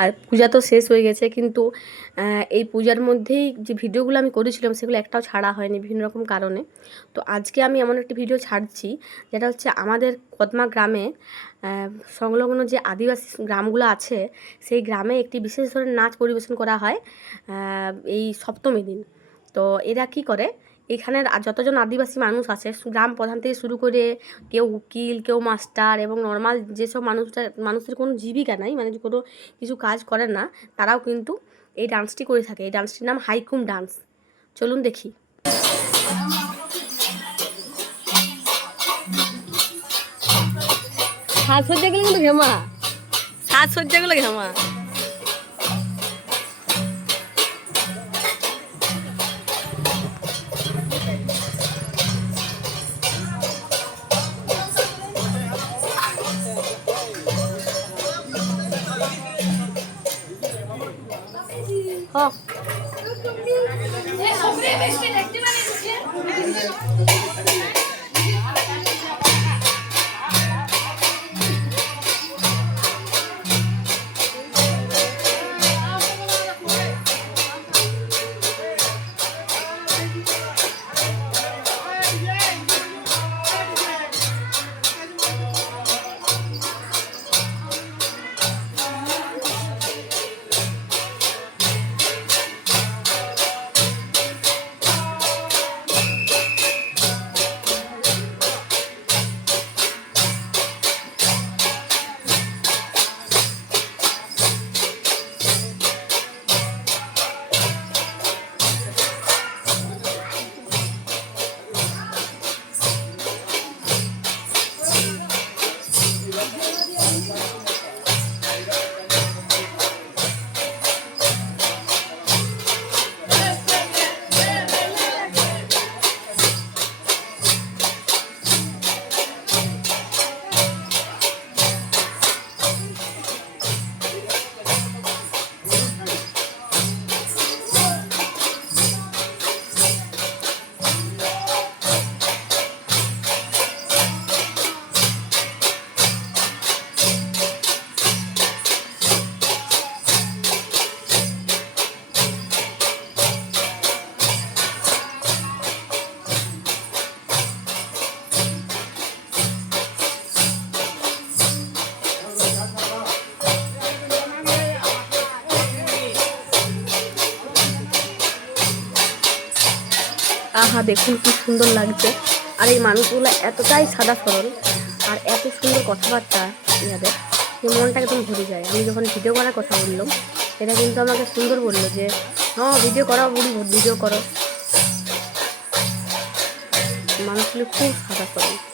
আর পূজা তো শেষ হয়ে গেছে, কিন্তু এই পূজার মধ্যেই যে ভিডিওগুলো আমি করেছিলাম সেগুলো একটাও ছাড়া হয়নি বিভিন্ন রকম কারণে। তো আজকে আমি এমন একটি ভিডিও ছাড়ছি যেটা হচ্ছে আমাদের কদমা গ্রামে সংলগ্ন যে আদিবাসী গ্রামগুলো আছে সেই গ্রামে একটি বিশেষ ধরনের নাচ পরিবেশন করা হয় এই সপ্তমী দিন। তো এরা কি করে, এখানের যতজন আদিবাসী মানুষ আছে গ্রাম প্রধান থেকে শুরু করে কেউ উকিল, কেউ মাস্টার এবং নর্মাল যেসব মানুষের কোনো জীবিকা নাই, মানে কোনো কিছু কাজ করেন না, তারাও কিন্তু এই ডান্সটি করে থাকে। এই ডান্সটির নাম হাইকুম ডান্স। চলুন দেখি। সাজসজ্জাগুলো কিন্তু ঘেমা, সাজসজ্জাগুলো ঘেমা। हाँ আহা, দেখুন কি সুন্দর লাগছে। আর এই মানুষগুলো এতটাই সাদা সরল আর এত সুন্দর কথাবার্তা ইয়াদের, যে মনটা একদম ভরে যায়। আমি যখন ভিডিও করার কথা বললাম, এটা কিন্তু আমাকে সুন্দর বললো যে হ্যাঁ ভিডিও করো বুড়ি, ভিডিও করো। মানুষগুলো খুব সাদা সরল।